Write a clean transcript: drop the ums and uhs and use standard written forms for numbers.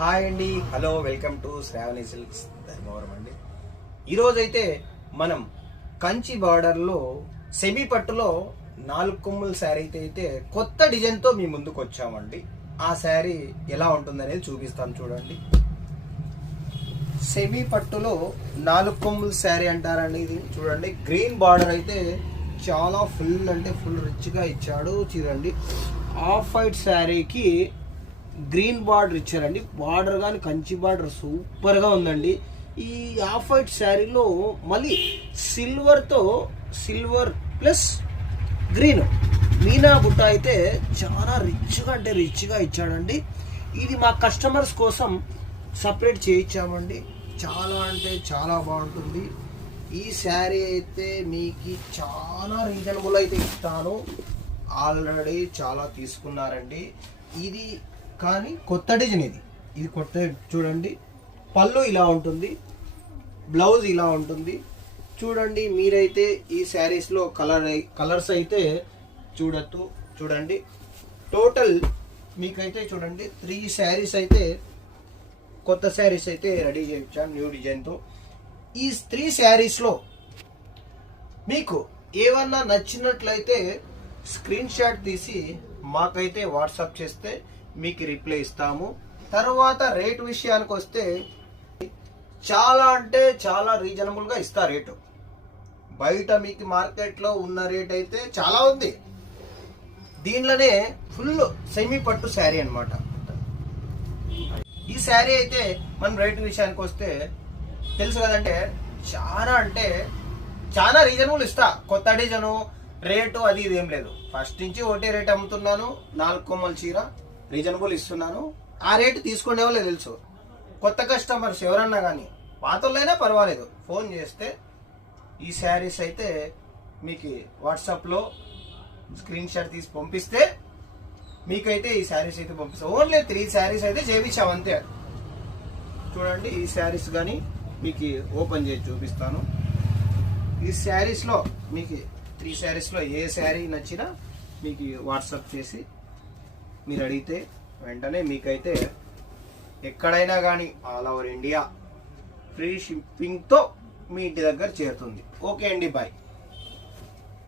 Hi అండి, hello, welcome to Sravani silks Dharmavaram అండి. ఈరోజైతే మనం కంచి బార్డర్లో సెమీ పట్టులో 4 కొమ్ముల శారీ అయితే కొత్త డిజైన్తో మీ ముందుకు వచ్చామండి. ఆ శారీ ఎలా ఉంటుందనేది చూపిస్తాను చూడండి. సెమీ పట్టులో 4 కొమ్ముల శారీ అంటారండి. ఇది చూడండి, గ్రీన్ బార్డర్ అయితే చాలా ఫుల్ అంటే ఫుల్ రిచ్గా ఇచ్చాడు. చూడండి, ఆఫ్ వైట్ శారీకి గ్రీన్ బార్డర్ ఇచ్చారండి. బార్డర్ కానీ కంచి బార్డర్ సూపర్గా ఉందండి. ఈ ఆఫ్ వైట్ శారీలో మళ్ళీ సిల్వర్ ప్లస్ గ్రీన్ మీనా బుట్ట అయితే చాలా రిచ్గా అంటే రిచ్గా ఇచ్చాడండి. ఇది మా కస్టమర్స్ కోసం సపరేట్ చేయించామండి. చాలా అంటే చాలా బాగుంటుంది. ఈ శారీ అయితే మీకు చాలా రీజనబుల్ అయితే ఇస్తాను. ఆల్రెడీ చాలా తీసుకున్నారండి. ఇది కానీ కొత్త డిజైన్, ఇది కొత్త. చూడండి, పళ్ళు ఇలా ఉంటుంది, బ్లౌజ్ ఇలా ఉంటుంది. చూడండి, మీరైతే ఈ శారీస్లో కలర్స్ అయితే చూడండి. టోటల్ మీకైతే చూడండి 3 శారీస్ అయితే కొత్త శారీస్ అయితే రెడీ చేయించాను న్యూ డిజైన్తో. ఈ 3 శారీస్లో మీకు ఏమన్నా నచ్చినట్లయితే స్క్రీన్ షాట్ తీసి మాకైతే వాట్సాప్ చేస్తే మీకు రిప్లై ఇస్తాము. తర్వాత రేట్ విషయానికి వస్తే చాలా అంటే చాలా రీజనబుల్గా ఇస్తా రేటు. బయట మీకు మార్కెట్లో ఉన్న రేట్ అయితే చాలా ఉంది. దీనిలోనే ఫుల్ సెమీ పట్టు శారీ అనమాట. ఈ శారీ అయితే మనం రేటు విషయానికి వస్తే తెలుసు కదంటే చాలా అంటే చాలా రీజనబుల్ ఇస్తా. కొత్త డిజైను రేటు అది ఇది ఏం లేదు. ఫస్ట్ నుంచి ఒకటే రేట్ అమ్ముతున్నాను. 4 కొమ్మల చీర రీజనబుల్ ఇస్తున్నాను. ఆ రేటు తీసుకునే వాళ్ళే తెలుసు. కొత్త కస్టమర్స్ ఎవరన్నా కానీ పాతలైనా పర్వాలేదు, ఫోన్ చేస్తే ఈ శారీస్ అయితే మీకు వాట్సాప్లో స్క్రీన్ షాట్ తీసి పంపిస్తే మీకైతే ఈ శారీస్ అయితే పంపిస్తాం. ఓన్లీ 3 శారీస్ అయితే చేయించాం అంతే. చూడండి, ఈ శారీస్ కానీ మీకు ఓపెన్ చేసి చూపిస్తాను. ఈ శారీస్లో మీకు 3 శారీస్లో ఏ శారీ నచ్చినా మీకు వాట్సాప్ చేసి మీరు అడిగితే వెంటనే మీకైతే ఎక్కడైనా కానీ ఆల్ ఓవర్ ఇండియా ఫ్రీ షిప్పింగ్తో మీ ఇంటి దగ్గర చేరుతుంది. ఓకే అండి, బాయ్.